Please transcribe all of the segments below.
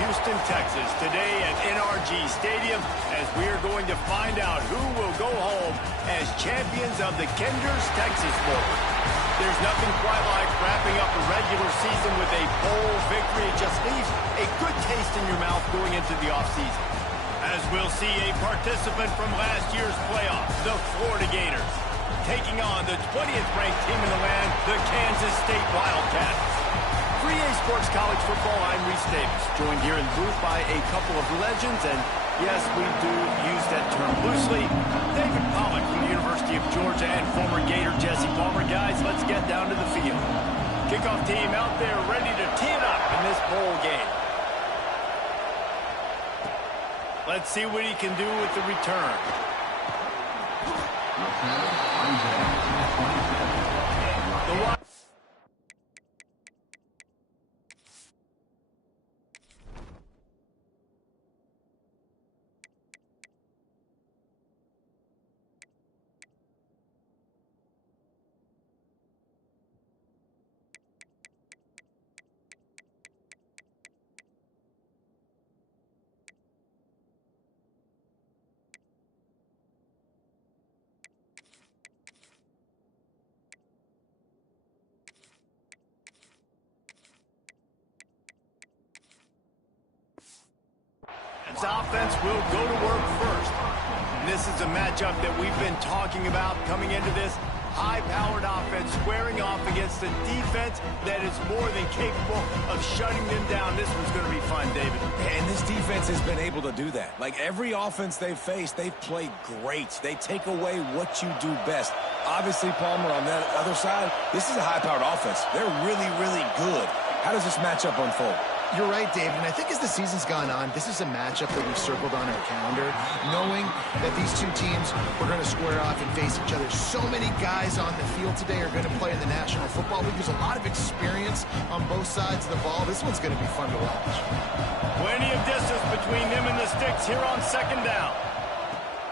Houston, Texas, today at NRG Stadium, as we are going to find out who will go home as champions of the Kenders Texas Bowl. There's nothing quite like wrapping up a regular season with a bowl victory. It just leaves a good taste in your mouth going into the offseason. As we'll see a participant from last year's playoffs, the Florida Gators, taking on the 20th ranked team in the land, the Kansas State Wildcats. 3A Sports College Football, I'm Reese Davis, joined here in the booth by a couple of legends, and yes, we do use that term loosely. David Pollock from the University of Georgia and former Gator Jesse Palmer. Guys, let's get down to the field. Kickoff team out there ready to tee it up in this bowl game. Let's see what he can do with the return. This offense will go to work first. This is a matchup that we've been talking about coming into this. High-powered offense squaring off against a defense that is more than capable of shutting them down. This one's going to be fun, David. And this defense has been able to do that. Like every offense they've faced, they've played great. They take away what you do best. Obviously, Palmer, on that other side, this is a high-powered offense. They're really, really good. How does this matchup unfold? You're right, Dave, and I think as the season's gone on, this is a matchup that we've circled on our calendar, knowing that these two teams are going to square off and face each other. So many guys on the field today are going to play in the National Football League. There's a lot of experience on both sides of the ball. This one's going to be fun to watch. Plenty of distance between them and the sticks here on second down.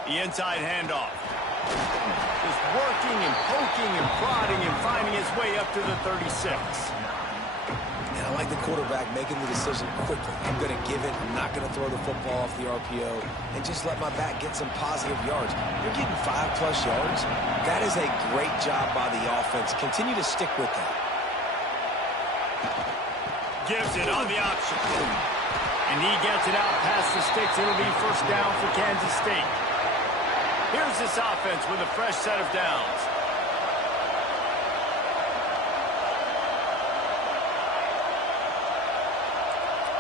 The inside handoff. Just working and poking and prodding and finding his way up to the 36. I like the quarterback making the decision quickly. I'm going to give it. I'm not going to throw the football off the RPO and just let my back get some positive yards. You're getting 5+ yards. That is a great job by the offense. Continue to stick with that. Gives it on the option. And he gets it out past the sticks. It'll be first down for Kansas State. Here's this offense with a fresh set of downs.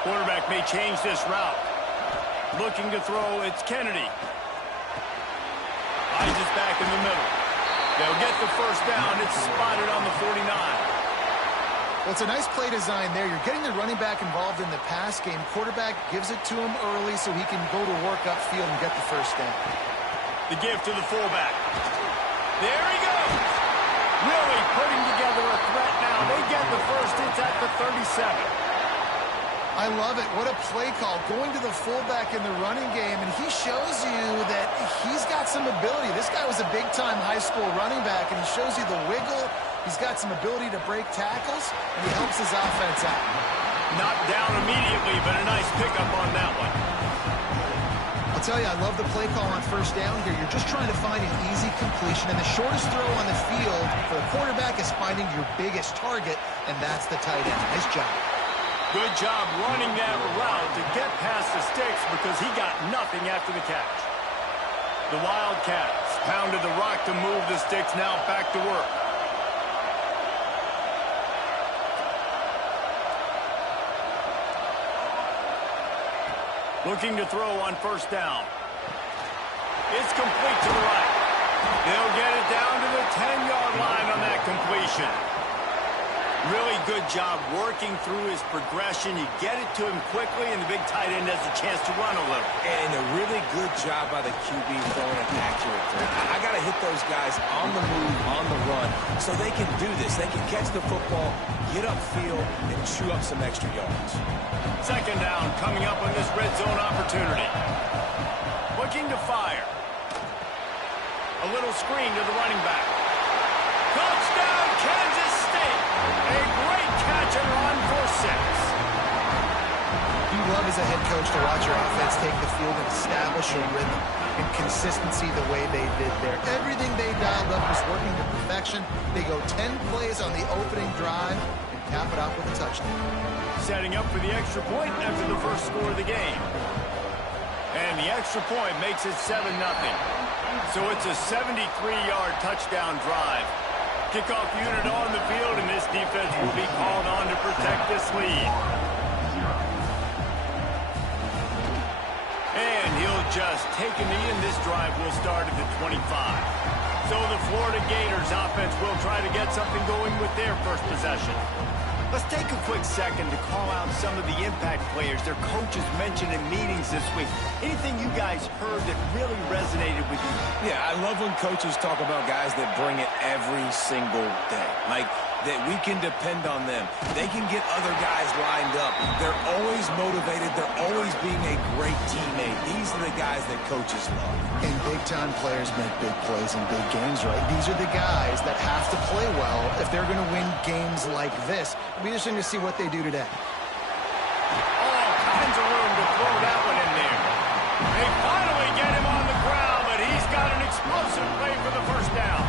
Quarterback may change this route. Looking to throw, it's Kennedy. Finds us back in the middle. They'll get the first down. It's spotted on the 49. Well, it's a nice play design there. You're getting the running back involved in the pass game. Quarterback gives it to him early so he can go to work upfield and get the first down. The give to the fullback. There he goes. Really putting together a threat now. They get the first. It's at the 37. I love it. What a play call. Going to the fullback in the running game, and he shows you that he's got some ability. This guy was a big-time high school running back, and he shows you the wiggle. He's got some ability to break tackles, and he helps his offense out. Knocked down immediately, but a nice pickup on that one. I'll tell you, I love the play call on first down here. You're just trying to find an easy completion, and the shortest throw on the field for the quarterback is finding your biggest target, and that's the tight end. Nice job. Good job running that route to get past the sticks because he got nothing after the catch. The Wildcats pounded the rock to move the sticks, now back to work. Looking to throw on first down. It's complete to the right. They'll get it down to the 10-yard line on that completion. Really good job working through his progression. You get it to him quickly, and the big tight end has a chance to run a little. And a really good job by the QB throwing an accurate throw. I got to hit those guys on the move, on the run, so they can do this. They can catch the football, get upfield, and chew up some extra yards. Second down coming up on this red zone opportunity. Looking to fire. A little screen to the running back. Touchdown, Kansas State. A great catch and run for 6. He love as a head coach to watch your offense take the field and establish a rhythm and consistency the way they did there. Everything they dialed up was working to perfection. They go 10 plays on the opening drive and cap it off with a touchdown. Setting up for the extra point after the first score of the game. And the extra point makes it 7-0. So it's a 73-yard touchdown drive. Kickoff unit on the field, and this defense will be called on to protect this lead. And he'll just take a knee, and this drive will start at the 25. So the Florida Gators offense will try to get something going with their first possession. Let's take a quick second to call out some of the impact players their coaches mentioned in meetings this week. Anything you guys heard that really resonated with you? Yeah, I love when coaches talk about guys that bring it every single day. Like, that we can depend on them. They can get other guys lined up. They're always motivated. They're always being a great teammate. These are the guys that coaches love. And big-time players make big plays in big games, right? These are the guys that have to play well if they're going to win games like this. It'll be interesting to see what they do today. All kinds of room to throw that one in there. They finally get him on the ground, but he's got an explosive play for the first down.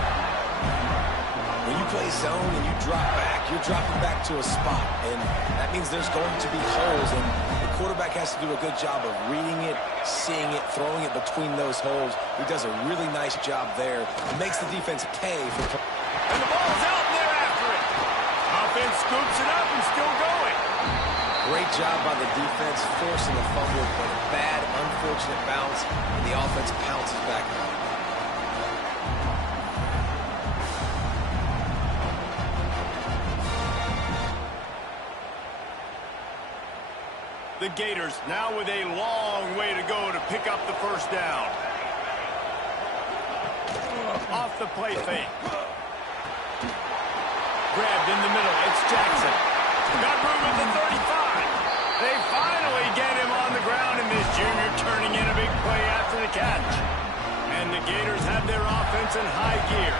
When you play zone and you drop back, you're dropping back to a spot, and that means there's going to be holes, and the quarterback has to do a good job of reading it, seeing it, throwing it between those holes. He does a really nice job there. It makes the defense pay for... And the ball's out, and they're after it. Offense scoops it up and still going. Great job by the defense, forcing a fumble, but a bad, unfortunate bounce, and the offense pounces back on it. The Gators now with a long way to go to pick up the first down. Off the play fake. Grabbed in the middle. It's Jackson. Got room at the 35. They finally get him on the ground, and this junior turning in a big play after the catch. And the Gators have their offense in high gear.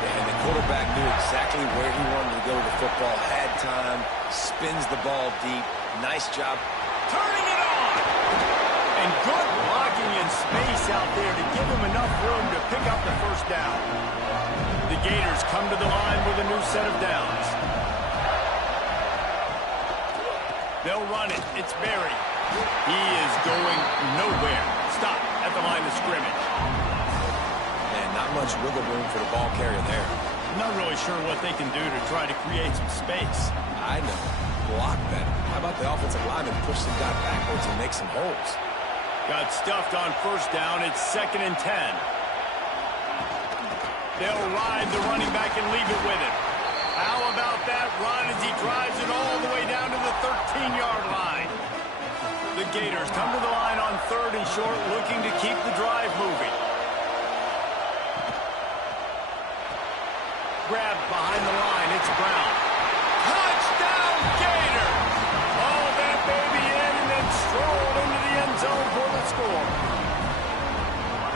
And the quarterback knew exactly where he wanted to go with the football, had time, spins the ball deep. Nice job. Turning it on. And good blocking in space out there to give him enough room to pick up the first down. The Gators come to the line with a new set of downs. They'll run it. It's Berry. He is going nowhere. Stop at the line of scrimmage. And not much wiggle room for the ball carrier there. I'm not really sure what they can do to try to create some space. I know. Block better. How about the offensive lineman push some guy backwards and make some holes? Got stuffed on first down. It's 2nd and 10. They'll ride the running back and leave it with him. How about that run as he drives it all the way down to the 13-yard line? The Gators come to the line on 3rd and short, looking to keep the drive moving. Grabbed behind the line. It's Brown. Touchdown, Gator! All that baby in and then strolled into the end zone for the score.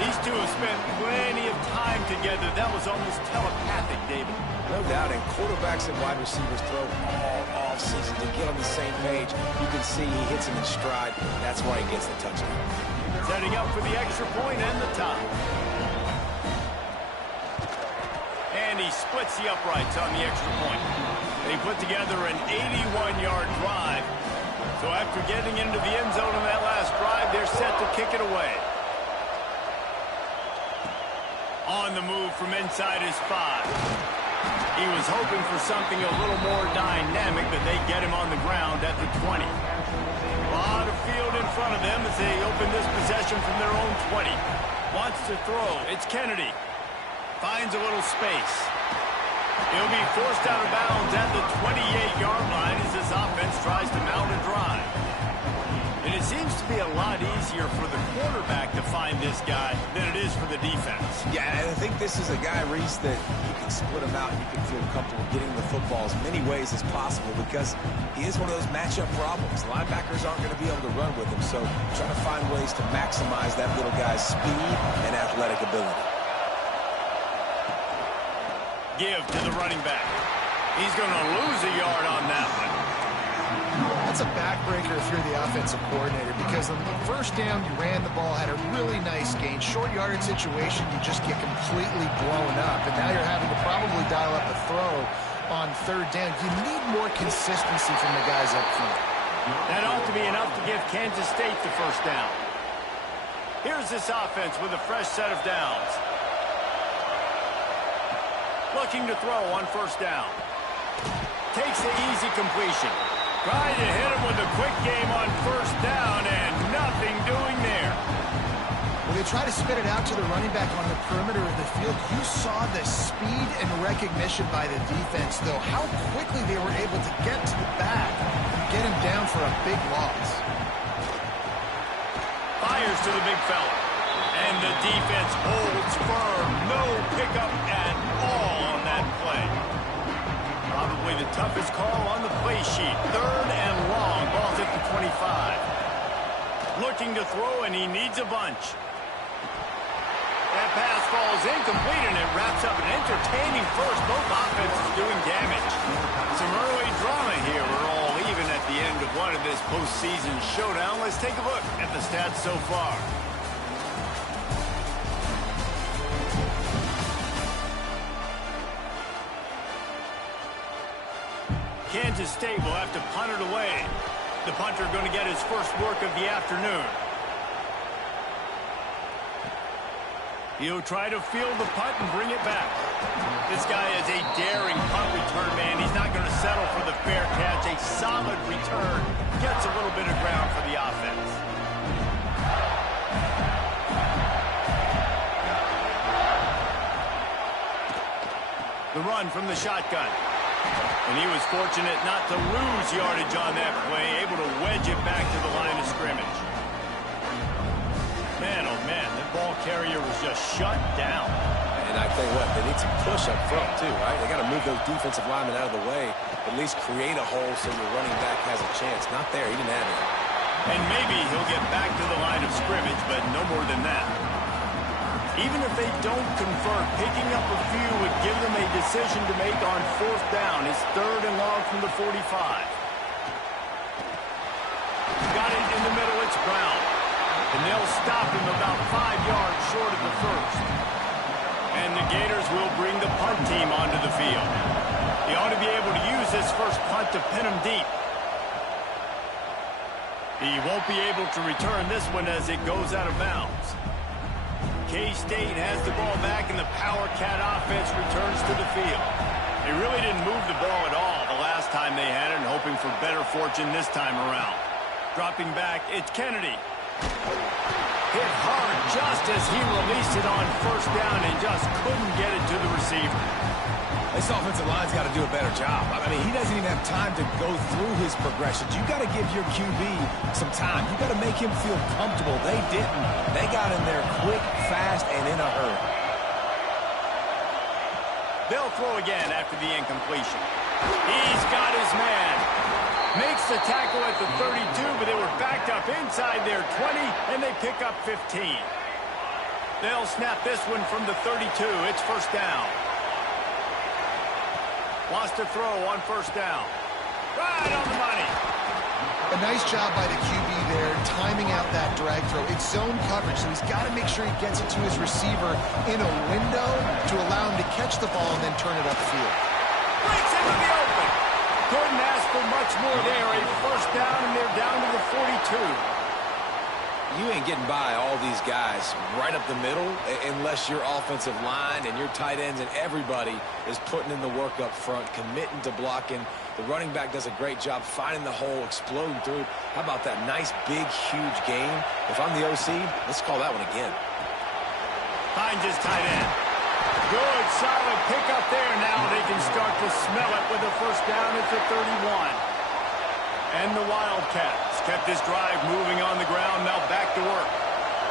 These two have spent plenty of time together. That was almost telepathic, David. No doubt, and quarterbacks and wide receivers throw all offseason to get on the same page. You can see he hits him in stride. That's why he gets the touchdown. Setting up for the extra point and the tie. And he splits the uprights on the extra point. They put together an 81-yard drive. So after getting into the end zone in that last drive, they're set to kick it away. On the move from inside his 5. He was hoping for something a little more dynamic, but they get him on the ground at the 20. A lot of field in front of them as they open this possession from their own 20. Wants to throw. It's Kennedy. Finds a little space. He'll be forced out of bounds at the 28-yard line as this offense tries to mount a drive. And it seems to be a lot easier for the quarterback to find this guy than it is for the defense. Yeah, and I think this is a guy, Reese, that you can split him out. You can feel comfortable getting the football as many ways as possible because he is one of those matchup problems. Linebackers aren't going to be able to run with him, so try to find ways to maximize that little guy's speed and athletic ability. Give to the running back. He's going to lose a yard on that one. That's a backbreaker if you're the offensive coordinator, because on the first down, you ran the ball, had a really nice gain. Short yardage situation, you just get completely blown up, and now you're having to probably dial up a throw on third down. You need more consistency from the guys up front. That ought to be enough to give Kansas State the first down. Here's this offense with a fresh set of downs. Looking to throw on first down. Takes the easy completion. Trying to hit him with a quick game on first down, and nothing doing there. When they try to spit it out to the running back on the perimeter of the field, you saw the speed and recognition by the defense, though, how quickly they were able to get to the back and get him down for a big loss. Fires to the big fella. And the defense holds firm. No pickup at all on that play. Probably the toughest call on the play sheet. Third and long. Ball's at the 25. Looking to throw, and he needs a bunch. That pass falls incomplete, and it wraps up an entertaining first. Both offenses doing damage. Some early drama here. We're all even at the end of one of this postseason showdown. Let's take a look at the stats so far. Kansas State will have to punt it away. The punter going to get his first work of the afternoon. He'll try to field the punt and bring it back. This guy is a daring punt return man. He's not going to settle for the fair catch. A solid return. Gets a little bit of ground for the offense. The run from the shotgun. And he was fortunate not to lose yardage on that play, able to wedge it back to the line of scrimmage. Man, oh man, that ball carrier was just shut down. And I tell you what, they need some push up front too, right? They got to move those defensive linemen out of the way, at least create a hole so your running back has a chance. Not there, he didn't have it. And maybe he'll get back to the line of scrimmage, but no more than that. Even if they don't convert, picking up a few would give them a decision to make on fourth down. It's third and long from the 45. Got it in the middle, it's Brown. And they'll stop him about 5 yards short of the first. And the Gators will bring the punt team onto the field. He ought to be able to use this first punt to pin him deep. He won't be able to return this one as it goes out of bounds. K-State has the ball back, and the Power Cat offense returns to the field. They really didn't move the ball at all the last time they had it, and hoping for better fortune this time around. Dropping back, it's Kennedy. Hit hard just as he released it on first down and just couldn't get it to the receiver. This offensive line's got to do a better job. I mean, he doesn't even have time to go through his progressions. You got to give your QB some time. You got to make him feel comfortable. They didn't. They got in there quick, fast, and in a hurry. They'll throw again after the incompletion. He's got his man. Makes the tackle at the 32, but they were backed up inside their 20, and they pick up 15. They'll snap this one from the 32. It's first down. Wants to throw on first down. Right on the money. A nice job by the QB there, timing out that drag throw. It's zone coverage, so he's got to make sure he gets it to his receiver in a window to allow him to catch the ball and then turn it upfield. Breaks into the open. Couldn't ask for much more there. A first down, and they're down to the 42. You ain't getting by all these guys right up the middle unless your offensive line and your tight ends and everybody is putting in the work up front, committing to blocking. The running back does a great job finding the hole, exploding through. How about that nice, big, huge gain? If I'm the OC, let's call that one again. Finds his tight end. Good, solid pickup there. Now they can start to smell it with a first down at the 31. And the Wildcats kept this drive moving on the ground. Now back to work.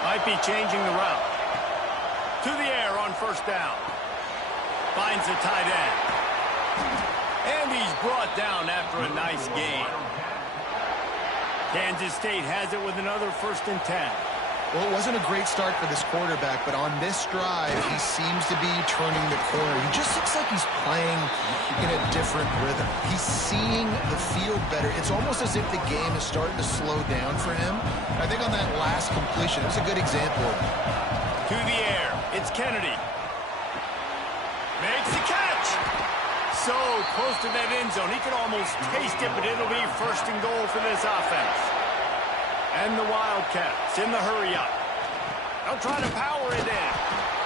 Might be changing the route. To the air on first down. Finds the tight end. And he's brought down after a nice gain. Kansas State has it with another 1st and 10. Well, it wasn't a great start for this quarterback, but on this drive, he seems to be turning the corner. He just looks like he's playing in a different rhythm. He's seeing the field better. It's almost as if the game is starting to slow down for him. I think on that last completion, it was a good example of it. To the air, it's Kennedy. Makes the catch. So close to that end zone, he could almost taste it, but it'll be first and goal for this offense. And the Wildcats in the hurry-up. They'll try to power it in.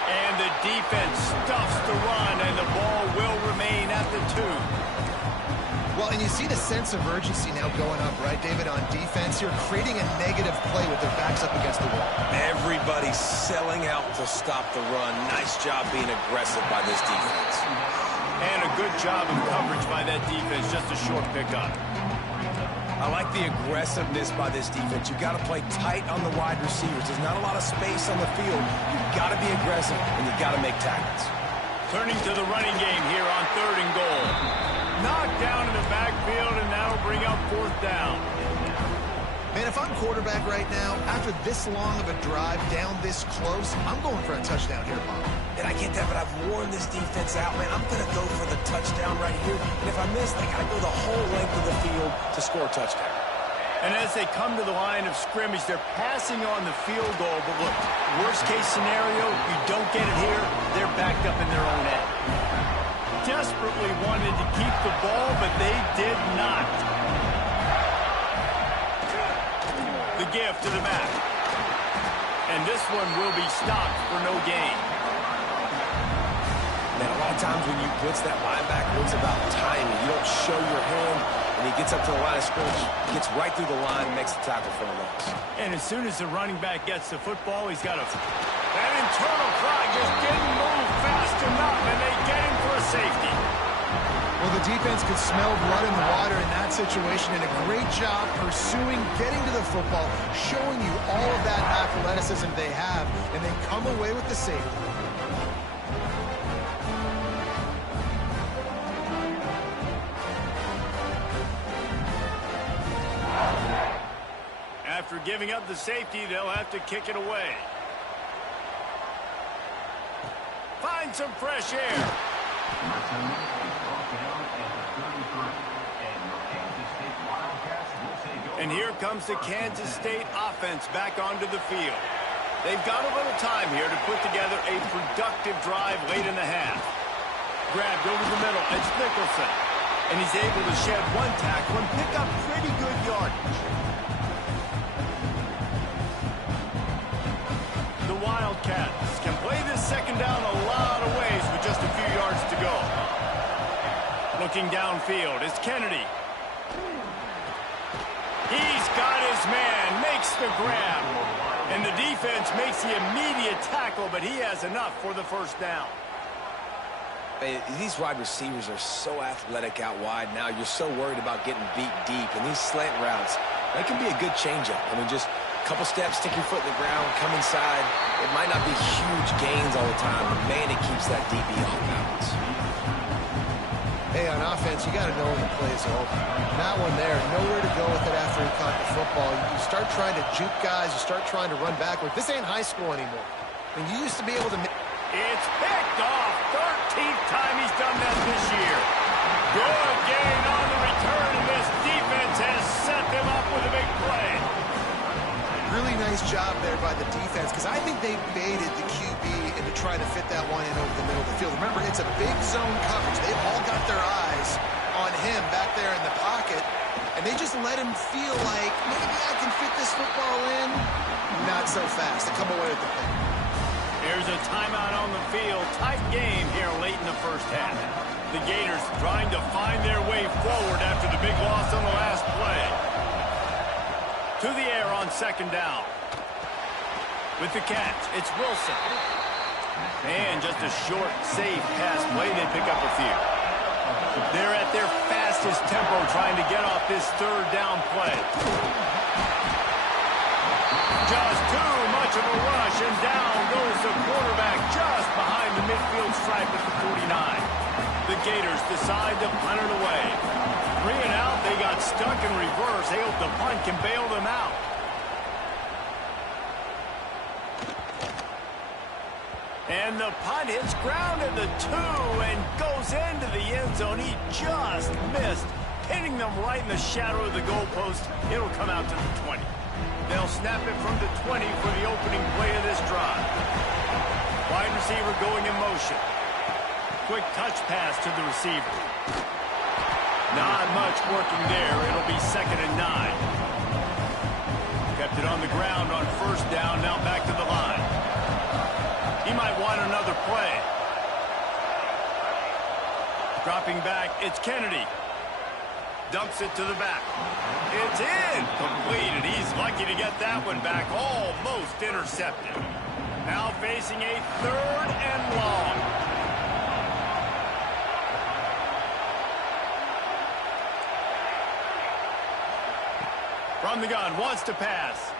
And the defense stuffs the run, and the ball will remain at the 2. Well, and you see the sense of urgency now going up, right, David, on defense. You're creating a negative play with their backs up against the wall. Everybody's selling out to stop the run. Nice job being aggressive by this defense. And a good job of coverage by that defense. Just a short pickup. I like the aggressiveness by this defense. You've got to play tight on the wide receivers. There's not a lot of space on the field. You've got to be aggressive, and you've got to make tackles. Turning to the running game here on 3rd and goal. Knocked down in the backfield, and that'll bring up 4th down. Man, if I'm quarterback right now, after this long of a drive down this close, I'm going for a touchdown here, Bob. And I get that, but I've worn this defense out, man. I'm going to go for the touchdown right here. And if I miss, they got to go the whole length of the field to score a touchdown. And as they come to the line of scrimmage, they're passing on the field goal. But look, worst case scenario, you don't get it here, they're backed up in their own end. Desperately wanted to keep the ball, but they did not. The give to the back. And this one will be stopped for no gain. Man, a lot of times when you blitz that linebacker, it's about timing. You don't show your hand, and he gets up to the line of scrimmage, gets right through the line, and makes the tackle for a loss. And as soon as the running back gets the football, he's got a... That internal clock just didn't move fast enough, and they get him for a safety. Well, the defense could smell blood in the water in that situation, and a great job pursuing, getting to the football, showing you all of that athleticism they have, and they come away with the safety. After giving up the safety, they'll have to kick it away. Find some fresh air. And here comes the Kansas State offense back onto the field. They've got a little time here to put together a productive drive late in the half. Grabbed over the middle, it's Nicholson. And he's able to shed one tackle and pick up pretty good yardage. The Wildcats can play this second down a lot of ways with just a few yards to go. Looking downfield is Kennedy. He's got his man, makes the grab. And the defense makes the immediate tackle, but he has enough for the first down. Hey, these wide receivers are so athletic out wide now. You're so worried about getting beat deep. And these slant routes, they can be a good changeup. I mean, just a couple steps, stick your foot in the ground, come inside. It might not be huge gains all the time, but man, it keeps that DB off balance. Hey, on offense, you got to know when the play is over. That one there, nowhere to go with it after he caught the football. You start trying to juke guys. You start trying to run backward. This ain't high school anymore. I mean, you used to be able to... It's picked off. 13th time he's done that this year. Good gain on the return, and this defense has set them up with a big play. Really nice job there by the defense, because I think they baited the QB into trying to fit that one in over the middle of the field. Remember, it's a big zone coverage. They've all got their eyes on him back there in the pocket, and they just let him feel like, maybe I can fit this football in. Not so fast. They come away with the pick. Here's a timeout on the field. Tight game here late in the first half. The Gators trying to find their way forward after the big loss on the last play. To the air on second down. With the catch, it's Wilson. And just a short, safe pass play. They pick up a few. They're at their fastest tempo trying to get off this third down play. Just too much of a rush, and down goes the quarterback just behind the midfield stripe at the 49. The Gators decide to punt it away. 3 and out, they got stuck in reverse. They hope the punt can bail them out. And the punt hits ground at the 2 and goes into the end zone. He just missed, hitting them right in the shadow of the goalpost. It'll come out to the 20. They'll snap it from the 20 for the opening play of this drive. Wide receiver going in motion. Quick touch pass to the receiver. Not much working there. It'll be 2nd and 9. Kept it on the ground on 1st down. Now back to the line. He might want another play. Dropping back, it's Kennedy. Dumps it to the back. It's incomplete, and he's lucky to get that one back. Almost intercepted. Now facing a 3rd and long. From the gun, wants to pass.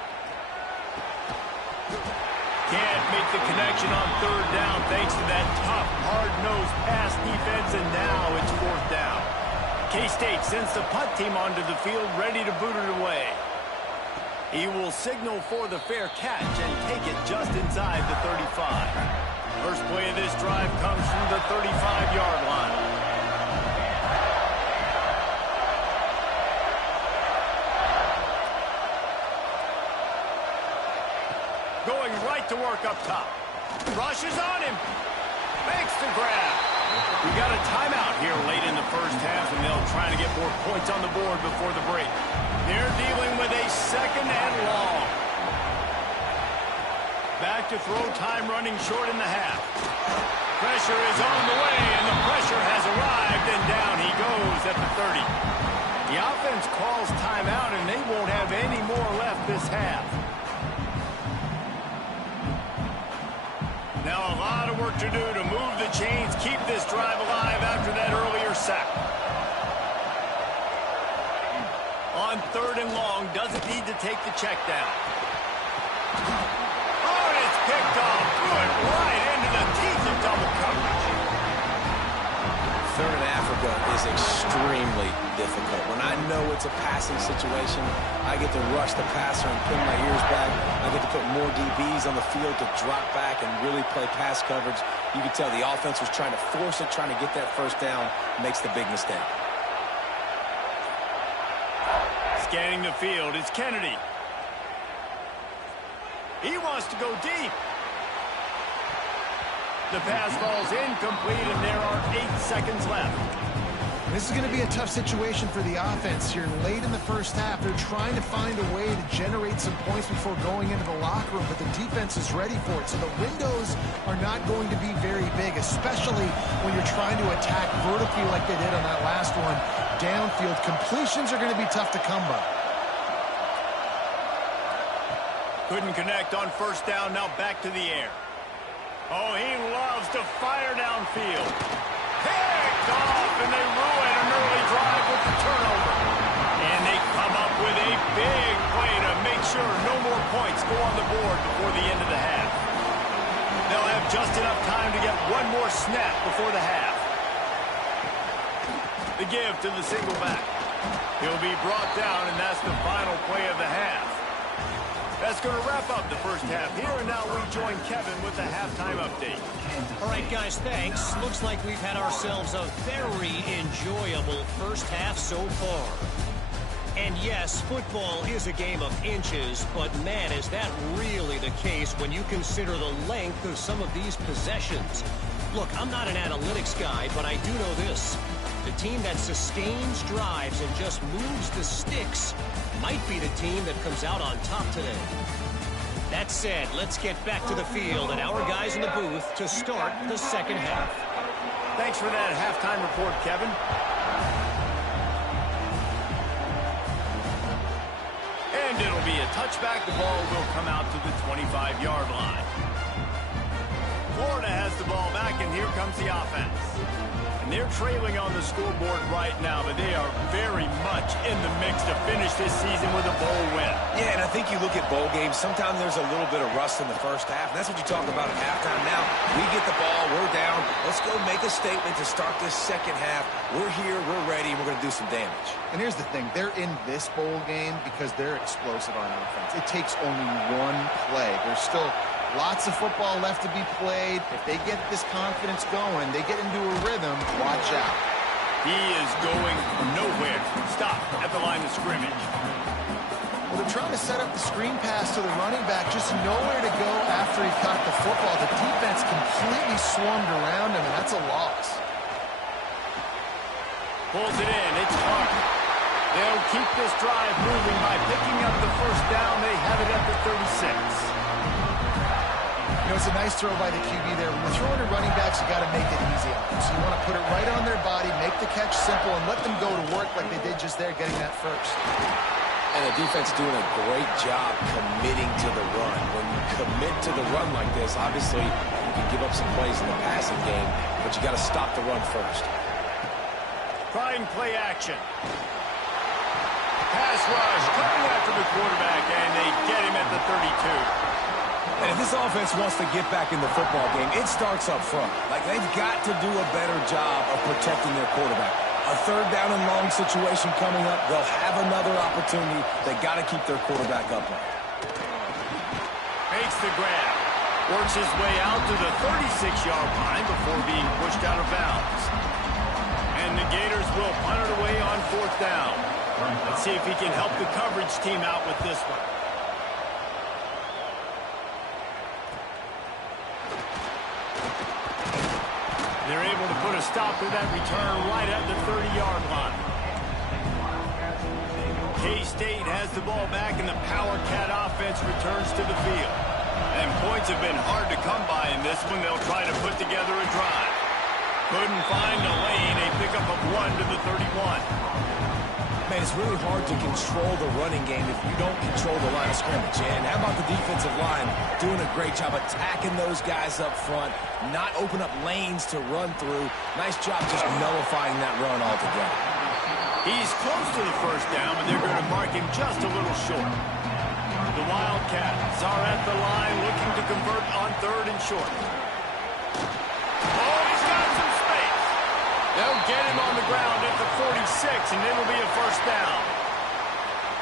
Can't make the connection on 3rd down thanks to that tough, hard-nosed pass defense, and now it's 4th down. K-State sends the punt team onto the field, ready to boot it away. He will signal for the fair catch and take it just inside the 35. First play of this drive comes from the 35-yard line. Going right to work up top. Rushes on him. Makes the grab. We got a timeout here late in the first half, and they'll try to get more points on the board before the break. They're dealing with a 2nd and long. Back to throw time, running short in the half. Pressure is on the way, and the pressure has arrived, and down he goes at the 30. The offense calls timeout, and they won't have any more left this half. Now a lot of work to do to move the chains, keep this drive alive after that earlier sack. On 3rd and long, doesn't need to take the check down. Oh, and it's picked off. Threw it right into the teeth of double coverage. 3rd and Africa is extremely difficult. When I know it's a passing situation, I get to rush the passer and pin my ears back. I get to put more DBs on the field to drop back and really play pass coverage. You can tell the offense was trying to force it, trying to get that 1st down, makes the big mistake. Scanning the field, it's Kennedy. He wants to go deep. The pass falls incomplete, and there are 8 seconds left. This is going to be a tough situation for the offense here. Late in the first half, they're trying to find a way to generate some points before going into the locker room, but the defense is ready for it. So the windows are not going to be very big, especially when you're trying to attack vertically like they did on that last one. Downfield completions are going to be tough to come by. Couldn't connect on 1st down, now back to the air. Oh, he loves to fire downfield. Picked off, and they ruin an early drive with the turnover. And they come up with a big play to make sure no more points go on the board before the end of the half. They'll have just enough time to get one more snap before the half. The give to the single back. He'll be brought down, and that's the final play of the half. That's going to wrap up the first half here, and now we join Kevin with the halftime update. All right, guys, thanks. Looks like we've had ourselves a very enjoyable first half so far. And yes, football is a game of inches, but man, is that really the case when you consider the length of some of these possessions. Look, I'm not an analytics guy, but I do know this. The team that sustains drives and just moves the sticks might be the team that comes out on top today. That said, let's get back to the field and our guys in the booth to start the second half. Thanks for that halftime report, Kevin. And it'll be a touchback. The ball will come out to the 25-yard line. Florida has the ball back, and here comes the offense. And they're trailing on the scoreboard right now, but they are very much in the mix to finish this season with a bowl win. Yeah, and I think you look at bowl games, sometimes there's a little bit of rust in the first half, and that's what you talk about at halftime. Now, we get the ball, we're down. Let's go make a statement to start this second half. We're here, we're ready, and we're going to do some damage. And here's the thing. They're in this bowl game because they're explosive on offense. It takes only one play. There's still Lots of football left to be played. If they get this confidence going, they get into a rhythm, watch out. He is going nowhere. Stop at the line of scrimmage. Well, they're trying to set up the screen pass to the running back, just nowhere to go after he caught the football. The defense completely swarmed around him, and that's a loss. Pulls it in. It's Clark. They'll keep this drive moving by picking up the first down. They have it at the 36. You know, it's a nice throw by the QB there. When you're throwing to running backs, you got to make it easy on them. So you want to put it right on their body, make the catch simple, and let them go to work like they did just there, getting that first. And the defense doing a great job committing to the run. When you commit to the run like this, obviously you can give up some plays in the passing game, but you got to stop the run first. Trying play action. Pass rush, coming after the quarterback, and they get him at the 32. And if this offense wants to get back in the football game, it starts up front. Like, they've got to do a better job of protecting their quarterback. A third down and long situation coming up, they'll have another opportunity. They got to keep their quarterback upright. Makes the grab. Works his way out to the 36-yard line before being pushed out of bounds. And the Gators will punt it away on fourth down. Let's see if he can help the coverage team out with this one. They're able to put a stop to that return right at the 30-yard line. K-State has the ball back, and the Power Cat offense returns to the field. And points have been hard to come by in this one. They'll try to put together a drive. Couldn't find a lane. A pickup of 1 to the 31. Man, it's really hard to control the running game if you don't control the line of scrimmage. And how about the defensive line doing a great job attacking those guys up front, not open up lanes to run through. Nice job just nullifying that run altogether. He's close to the first down, but they're going to mark him just a little short. The Wildcats are at the line looking to convert on third and short. Oh, he's got some space. They'll get him on the ground at the 46, and it'll be a first down.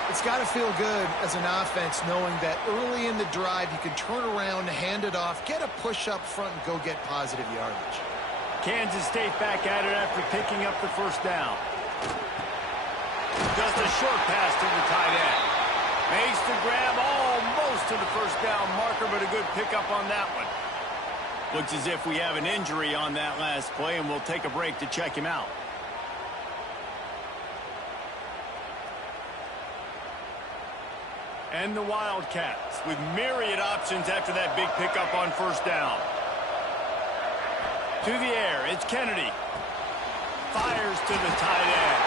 It's got to feel good as an offense knowing that early in the drive you can turn around, hand it off, get a push up front, and go get positive yardage. Kansas State back at it after picking up the first down. Just a short pass to the tight end. Makes the grab almost to the first down marker, but a good pickup on that one. Looks as if we have an injury on that last play, and we'll take a break to check him out. And the Wildcats with myriad options after that big pickup on first down. To the air, it's Kennedy. Fires to the tight end.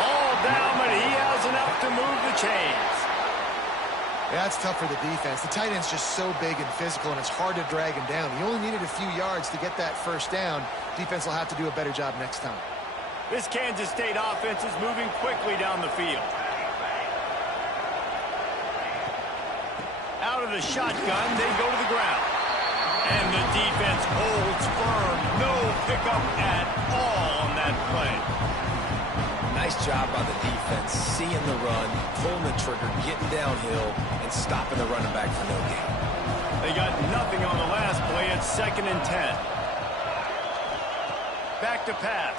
Ball down, but he has enough to move the chains. Yeah, it's tough for the defense. The tight end's just so big and physical, and it's hard to drag him down. He only needed a few yards to get that first down. Defense will have to do a better job next time. This Kansas State offense is moving quickly down the field. Out of the shotgun, they go to the ground. And the defense holds firm. No pickup at all on that play. Nice job by the defense, seeing the run, pulling the trigger, getting downhill, and stopping the running back for no gain. They got nothing on the last play. It's 2nd and 10. Back to pass.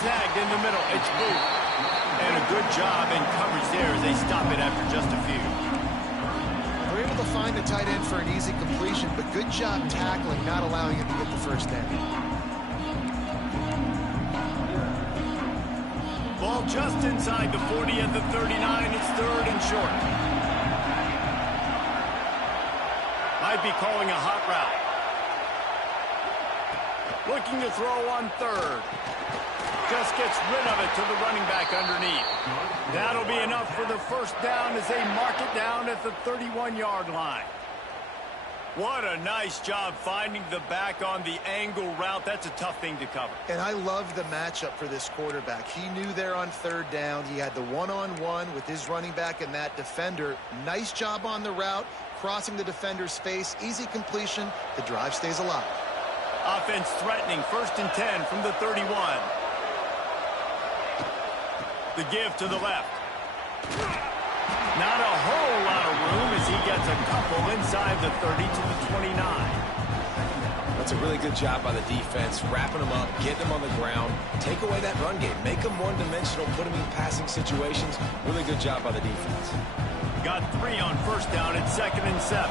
Snagged in the middle. It's Booth. And a good job in coverage there as they stop it after just a few. They're able to find the tight end for an easy completion, but good job tackling, not allowing him to get the first down. Ball just inside the 40 at the 39. It's 3rd and short. Might be calling a hot route. Looking to throw on 3rd. Just gets rid of it to the running back underneath. That'll be enough for the first down as they mark it down at the 31-yard line. What a nice job finding the back on the angle route. That's a tough thing to cover. And I love the matchup for this quarterback. He knew there on 3rd down. He had the one-on-one with his running back and that defender. Nice job on the route, crossing the defender's face. Easy completion. The drive stays alive. Offense threatening. 1st and 10 from the 31. The give to the left. Not a whole lot of room as he gets That's a couple inside the 30 to the 29. That's a really good job by the defense, wrapping them up, getting them on the ground, take away that run game, make them one-dimensional, put them in passing situations. Really good job by the defense. Got 3 on first down at 2nd and 7.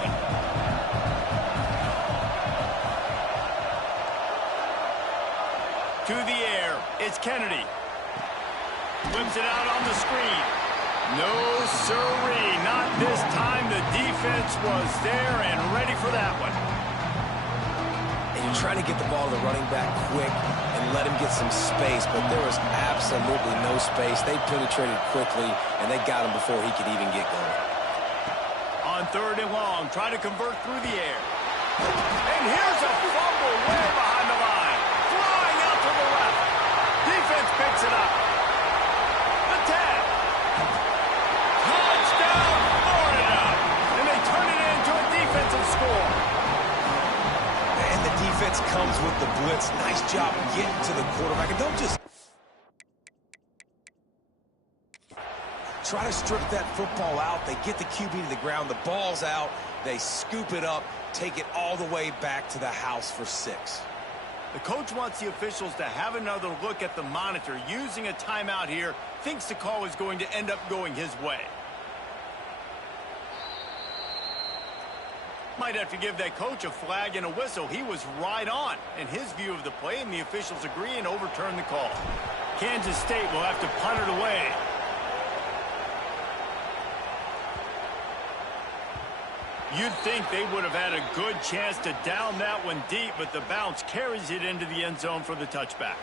To the air, it's Kennedy. Whips it out on the screen. No sirree, not this time. The defense was there and ready for that one. And you're trying to get the ball to the running back quick and let him get some space, but there was absolutely no space. They penetrated quickly, and they got him before he could even get going. On 3rd and long, try to convert through the air. And here's a fumble way behind the line. Flying out to the left. Defense picks it up. The 10. Touchdown, Florida. And they turn it into a defensive score. And the defense comes with the blitz. Nice job getting to the quarterback. And don't just try to strip that football out. They get the QB to the ground. The ball's out. They scoop it up, take it all the way back to the house for 6. The coach wants the officials to have another look at the monitor. Using a timeout here, thinks the call is going to end up going his way. Might have to give that coach a flag and a whistle. He was right on in his view of the play, and the officials agree and overturn the call. Kansas State will have to punt it away. You'd think they would have had a good chance to down that one deep, but the bounce carries it into the end zone for the touchback.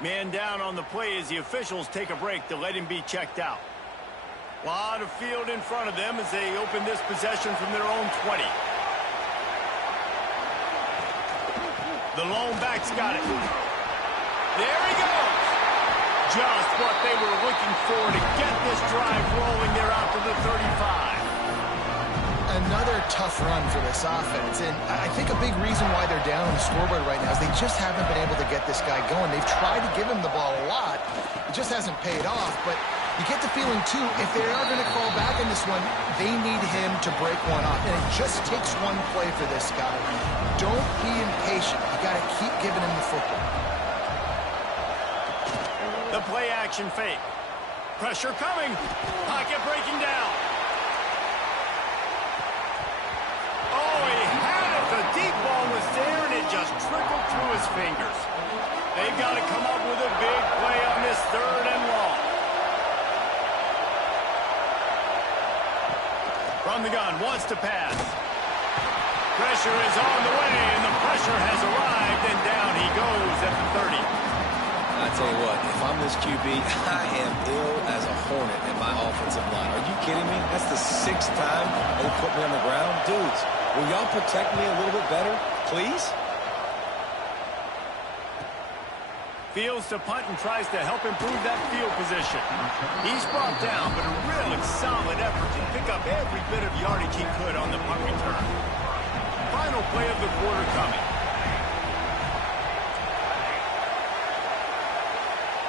Man down on the play as the officials take a break to let him be checked out. A lot of field in front of them as they open this possession from their own 20. The lone back's got it. There he goes. Just what they were looking for to get this drive rolling there out to the 35. Another tough run for this offense, and I think a big reason why they're down on the scoreboard right now is they just haven't been able to get this guy going. They've tried to give him the ball a lot. It just hasn't paid off, but you get the feeling, too, if they are going to call back in this one, they need him to break one off, and it just takes one play for this guy. Don't be impatient. You got to keep giving him the football. The play action fake. Pressure coming. Pocket breaking down. Oh, he had it. The deep ball was there, and it just trickled through his fingers. They've got to come up with a big play on this 3rd and long. From the gun, wants to pass. Pressure is on the way, and the pressure has arrived, and down he goes at the 30. I tell you what, if I'm this QB, I am ill as a hornet in my offensive line. Are you kidding me? That's the 6th time they put me on the ground. Dudes, will y'all protect me a little bit better, please? Fields to punt and tries to help improve that field position. He's brought down, but a really solid effort to pick up every bit of yardage he could on the punt return. Final play of the quarter coming.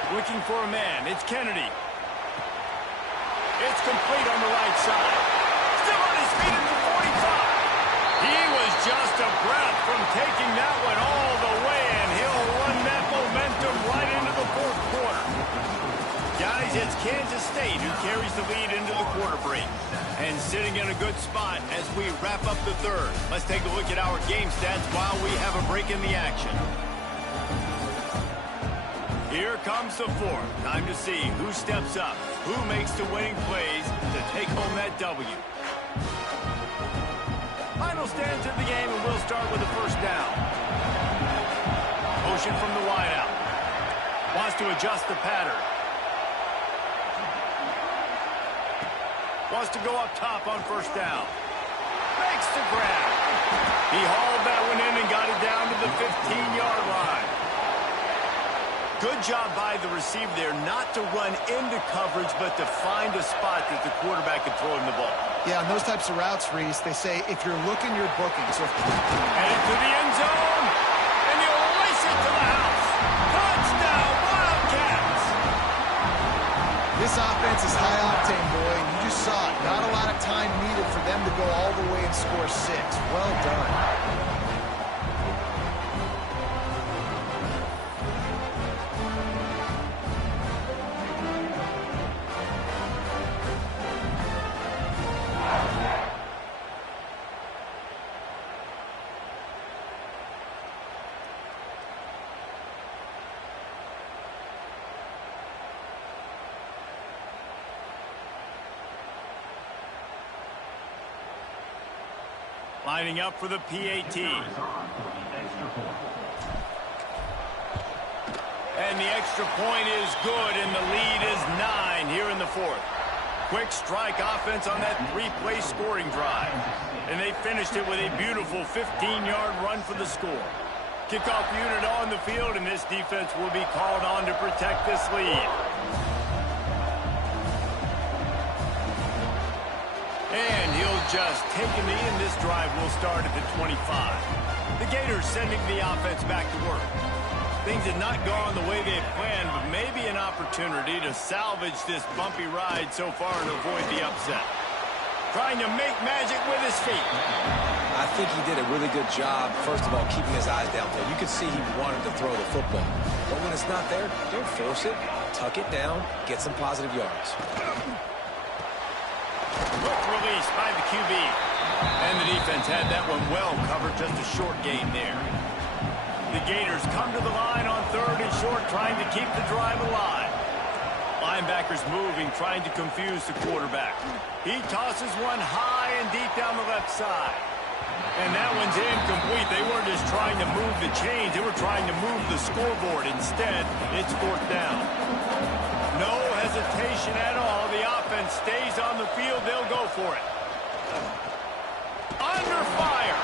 Looking for a man. It's Kennedy. It's complete on the right side. Still on his feet at the 45. He was just a breath from taking that one all the way, and he'll run that momentum right into the 4th quarter. Guys, it's Kansas State who carries the lead into the quarter break. And sitting in a good spot as we wrap up the 3rd. Let's take a look at our game stats while we have a break in the action. Here comes the 4th. Time to see who steps up, who makes the winning plays to take home that W. Final stands of the game, and we'll start with the 1st down. Motion from the wideout. Wants to adjust the pattern. Wants to go up top on 1st down. Makes the grab. He hauled that one in and got it down to the 15-yard line. Good job by the receiver there not to run into coverage, but to find a spot that the quarterback can throw him the ball. Yeah, on those types of routes, Reese, they say if you're looking, you're booking. So headed to the end zone, and he'll race it to the house. Touchdown, Wildcats! This offense is high octane, boy. You you saw it. Not a lot of time needed for them to go all the way and score 6. Well done. Lining up for the PAT. And the extra point is good, and the lead is 9 here in the 4th. Quick strike offense on that 3-play scoring drive. And they finished it with a beautiful 15-yard run for the score. Kickoff unit on the field, and this defense will be called on to protect this lead. And he'll just take a knee, and this drive will start at the 25. The Gators sending the offense back to work. Things had not gone the way they had planned, but maybe an opportunity to salvage this bumpy ride so far and avoid the upset. Trying to make magic with his feet. I think he did a really good job, first of all, keeping his eyes downfield. You could see he wanted to throw the football. But when it's not there, don't force it. Tuck it down, get some positive yards. Quick release by the QB. And the defense had that one well covered, just a short gain there. The Gators come to the line on 3rd and short, trying to keep the drive alive. Linebackers moving, trying to confuse the quarterback. He tosses one high and deep down the left side. And that one's incomplete. They weren't just trying to move the chains, they were trying to move the scoreboard. Instead, it's 4th down. No hesitation at all. The offense stays on the field. They'll go for it. Under fire.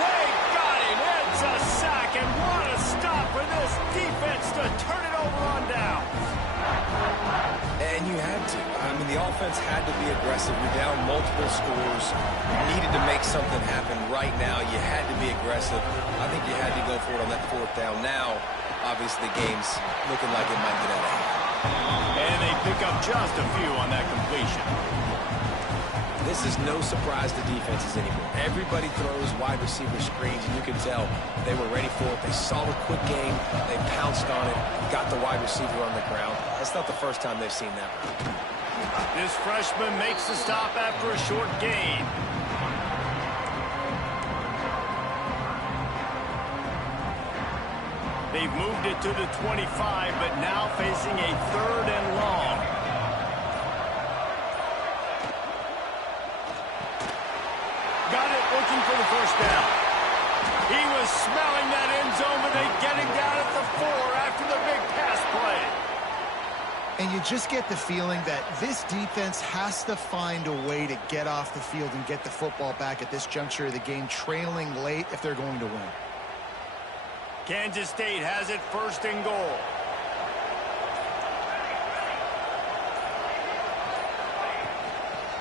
They got him. It's a sack. And what a stop for this defense to turn it over on down. And you had to. I mean, the offense had to be aggressive. You're down multiple scores. You needed to make something happen right now. You had to be aggressive. I think you had to go for it on that 4th down. Now, obviously, the game's looking like it might get out of hand. And they pick up just a few on that completion. This is no surprise to defenses anymore. Everybody throws wide receiver screens, and you can tell they were ready for it. They saw the quick game. They pounced on it, got the wide receiver on the ground. That's not the first time they've seen that. This freshman makes the stop after a short gain. They've moved it to the 25, but now facing a 3rd and long. Got it, looking for the 1st down. He was smelling that end zone, but they get him down at the 4 after the big pass play. And you just get the feeling that this defense has to find a way to get off the field and get the football back at this juncture of the game, trailing late if they're going to win. Kansas State has it 1st and goal.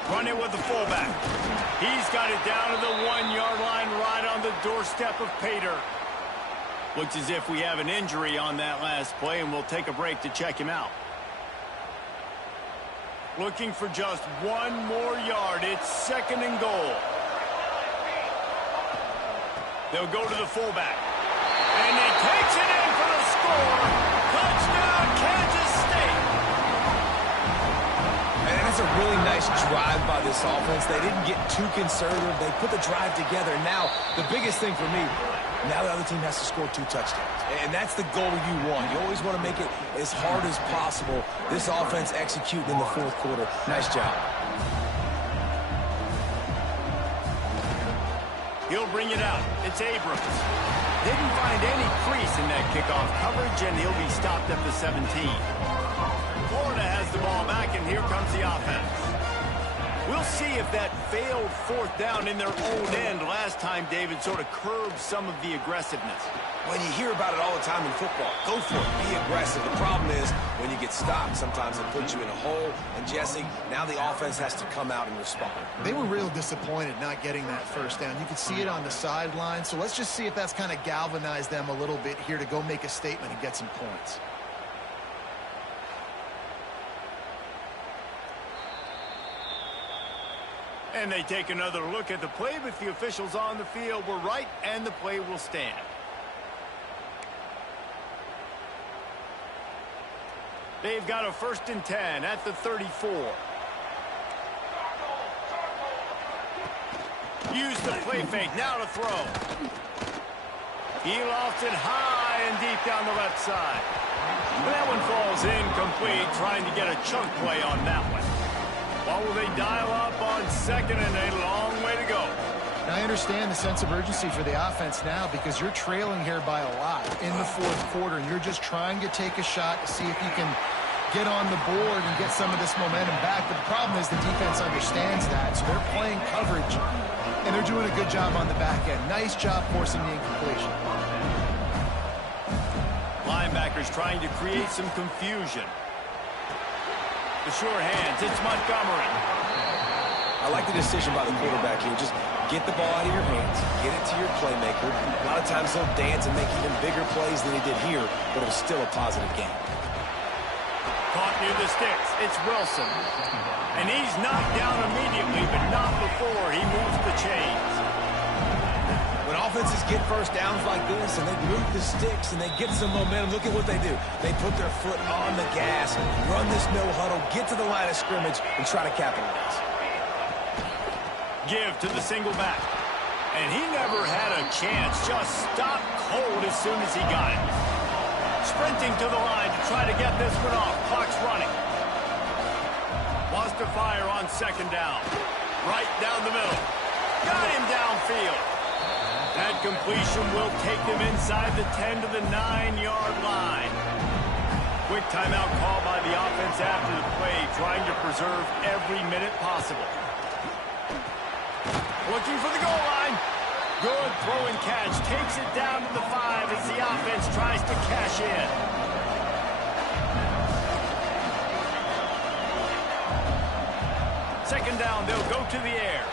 Run it with the fullback. He's got it down to the 1-yard line right on the doorstep of Pater. Looks as if we have an injury on that last play, and we'll take a break to check him out. Looking for just 1 more yard. It's 2nd and goal. They'll go to the fullback. And he takes it in for the score. Touchdown, Kansas State. And it's a really nice drive by this offense. They didn't get too conservative. They put the drive together. Now, the biggest thing for me, now the other team has to score 2 touchdowns. And that's the goal you want. You always want to make it as hard as possible. This offense executing in the 4th quarter. Nice job. He'll bring it out. It's Abrams. Didn't find any crease in that kickoff coverage, and he'll be stopped at the 17. Florida has the ball back, and here comes the offense. We'll see if that failed 4th down in their own end last time, David, sort of curbed some of the aggressiveness. When you hear about it all the time in football, go for it. Be aggressive. The problem is when you get stopped, sometimes it puts you in a hole. And, Jesse, now the offense has to come out and respond. They were real disappointed not getting that 1st down. You could see it on the sideline. So let's just see if that's kind of galvanized them a little bit here to go make a statement and get some points. And they take another look at the play, but the officials on the field were right, and the play will stand. They've got a 1st and 10 at the 34. Use the play fake, now to throw. He lofts it high and deep down the left side. That one falls incomplete, trying to get a chunk play on that one. What will they dial up on 2nd and a long way to go? Now, I understand the sense of urgency for the offense now because you're trailing here by a lot in the 4th quarter, and you're just trying to take a shot to see if you can get on the board and get some of this momentum back. But the problem is the defense understands that, so they're playing coverage, and they're doing a good job on the back end. Nice job forcing the incompletion. Linebackers trying to create some confusion. The sure hands, it's Montgomery. I like the decision by the quarterback here. Just get the ball out of your hands, get it to your playmaker. A lot of times he'll dance and make even bigger plays than he did here, but it was still a positive game. Caught near the sticks, it's Wilson. And he's knocked down immediately, but not before he moves the chains. When offenses get first downs like this and they move the sticks and they get some momentum, look at what they do. They put their foot on the gas, run this no huddle, get to the line of scrimmage, and try to capitalize. Give to the single back. And he never had a chance, just stopped cold as soon as he got it. Sprinting to the line to try to get this one off. Clock's running. Wants to fire on 2nd down. Right down the middle. Got him downfield. That completion will take them inside the 10 to the 9-yard line. Quick timeout call by the offense after the play, trying to preserve every minute possible. Looking for the goal line. Good throw and catch. Takes it down to the 5 as the offense tries to cash in. Second down, they'll go to the air.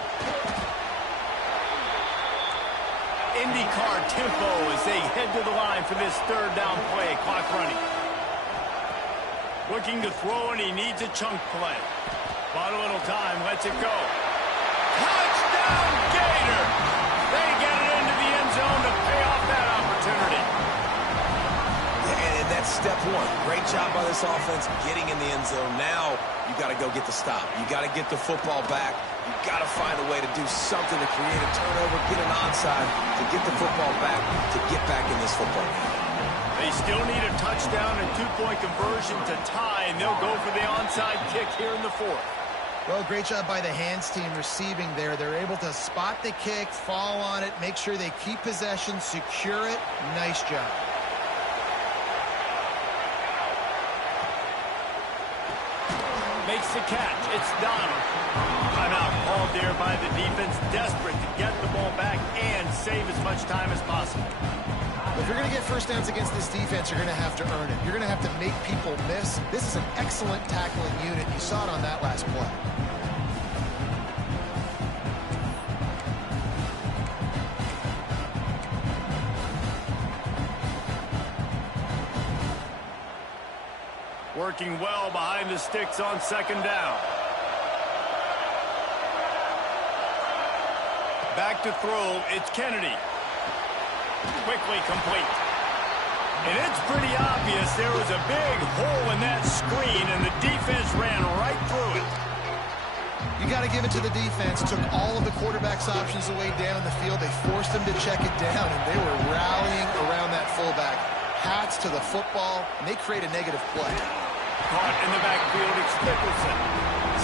IndyCar tempo as they head to the line for this 3rd down play. Clock running. Looking to throw, and he needs a chunk play. Bought a little time, lets it go. Touchdown, Gator! They get it into the end zone to pay off that opportunity. And that's step one. Great job by this offense getting in the end zone. Now you got to go get the stop. You got to get the football back. You got to find a way to do something to create a turnover, get an onside, to get the football back, to get back in this football game. They still need a touchdown and 2-point conversion to tie, and they'll go for the onside kick here in the 4th. Well, great job by the hands team receiving there. They're able to spot the kick, fall on it, make sure they keep possession, secure it. Nice job. Makes the catch. It's Donald. Timeout called there by the defense, desperate to get the ball back and save as much time as possible. If you're going to get first downs against this defense, you're going to have to earn it. You're going to have to make people miss. This is an excellent tackling unit. You saw it on that last play. Working well behind the sticks on 2nd down. Back to throw, it's Kennedy. Quickly complete. And it's pretty obvious there was a big hole in that screen, and the defense ran right through it. You got to give it to the defense. Took all of the quarterback's options away down the field. They forced him to check it down, and they were rallying around that fullback. Hats to the football, and they create a negative play. Caught in the backfield, it's Nicholson.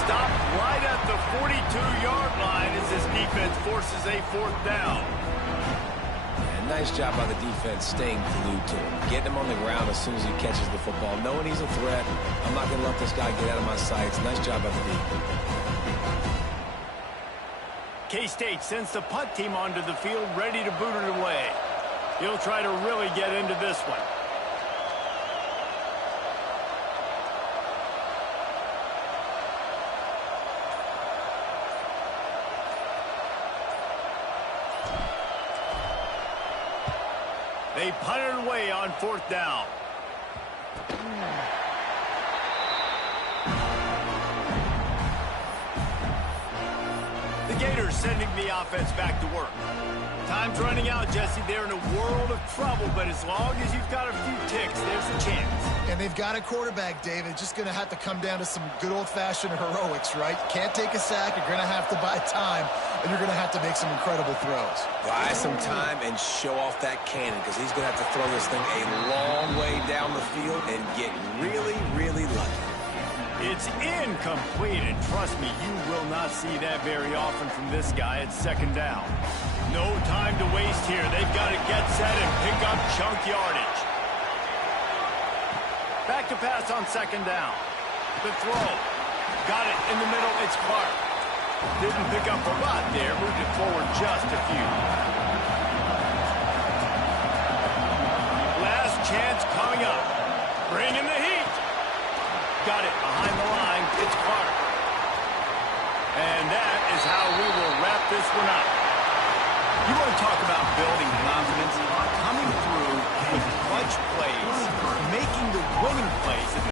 Stopped right at the 42-yard line as this defense forces a 4th down. And nice job by the defense staying glued to him. Getting him on the ground as soon as he catches the football. Knowing he's a threat, I'm not going to let this guy get out of my sights. Nice job by the defense. K-State sends the punt team onto the field, ready to boot it away. He'll try to really get into this one. They punted away on 4th down. Gators sending the offense back to work. Time's running out, Jesse. They're in a world of trouble, but as long as you've got a few ticks, there's a chance. And they've got a quarterback, David. Just going to have to come down to some good old-fashioned heroics, right? Can't take a sack. You're going to have to buy time, and you're going to have to make some incredible throws. Buy some time and show off that cannon, because he's going to have to throw this thing a long way down the field and get really, really lucky. It's incomplete, and trust me, you will not see that very often from this guy at second down. No time to waste here. They've got to get set and pick up chunk yardage. Back to pass on second down. The throw. Got it in the middle. It's Clark. Didn't pick up a lot there. Moved it forward just a few. Last chance coming up. Bring in the heat. Got it behind the line. It's Clark. And that is how we will wrap this one up. You want to talk about building confidence? Coming through with clutch plays, making the winning plays.